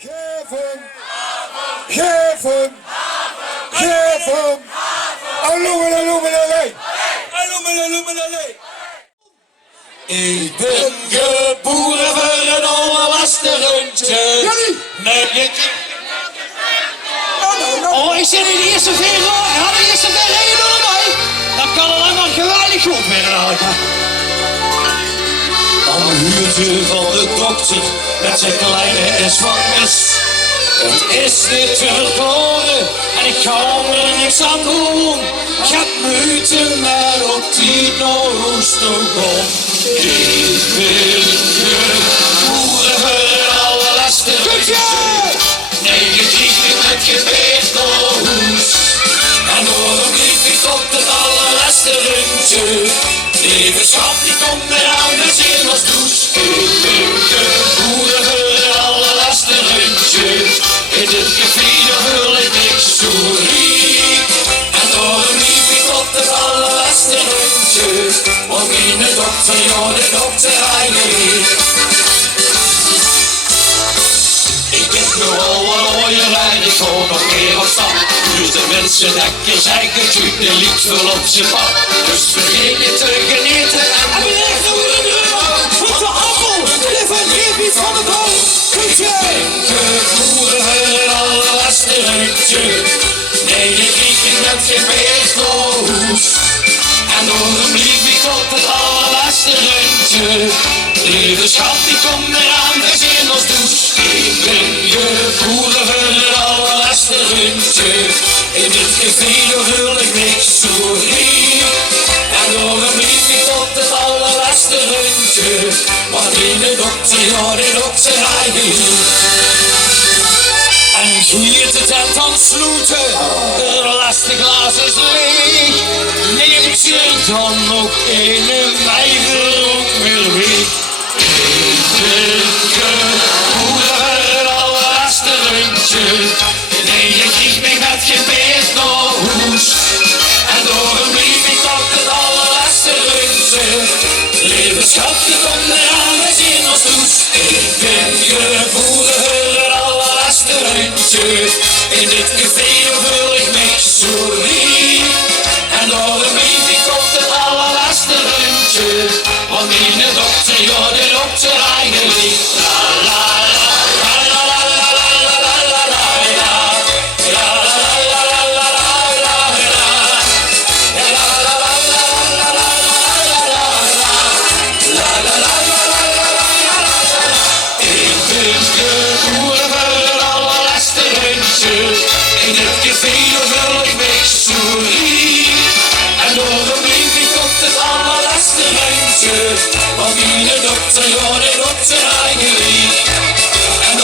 Geef hem! Geef hem! Geef hem! Alloemelaloemelalei! Alloemelaloemelalei! Ik ben geboren voor een allerlaatste rondje. Nee, Oh, ik zit in de eerste veer hoor. Hij had de eerste veer reden door mij. Dat kan alleen maar geweldig goed werden eigenlijk. dan huurt u van de dokter met zijn kleine SVS. Het is niet te verklaren en ik kan er niks aan doen. Ik heb moeite met op die noos te gaan. Ik ben geboren voor een allerlaatste rondje. Nee, je kriegt niet met geweest naar huis. En daarom liep ik tot het allerlaatste rondje. Lieve schat, die komt met ouders in als douche. Ik ben geboren voor een allerlaatste rondje. In het gevierde wil ik niks sorry. En daarom liep ik tot het allerlaatste rondje. Want mijn dokter, ja de dokter eigenlijk. Ik heb nu al wat ooien en ik ga nog meer op stap. Dus de mensen dekken zijn gejuut, de liet veel op zijn pad. Dus vergeet niet te genieten en beleg voor de deur. Goed de appel, even geef iets van de boom. Goedje. Geboeren voor een allerlaatste rondje. Nee, je kriegt niet met geen beest naar huis. En daarom liep ik tot het allerlaatste rondje. Lieve schat, die komt eraan, we zien ons douche. Ik ben geboren voor een allerlaatste rondje. In dit gevierde wil ik niks sorry. En daarom liep ik tot het allerlaatste rondje. Want in de dokter, ja de dokter eigenlijk. En hier de tent aan sloeten, de laatste glas is leeg. Neemt je dan nog een mijver ook weer weg. Ik ben geboren voor een allerlaatste rondje. Nee, je kriegt me met geen beest naar huis. En daarom liep ik tot het allerlaatste rondje. Lieve schat, die komt eraan, we zien ons douche. Ik ben geboren voor een allerlaatste rondje. In dit café wil ik niks sorry. En daarom liep ik tot het allerlaatste rondje. Want mijn dokter, ja de dokter eigenlijk. La la la la la la la la la la la la. La la la la la la la la. La la la la la la la la la. La la la la la la la. Ik ben geboren voor een allerlaatste rondje. In het café wil ik niks sorry. En daarom liep ik tot het allerlaatste rondje. Want mijn dokter, ja de dokter eigenlijk. En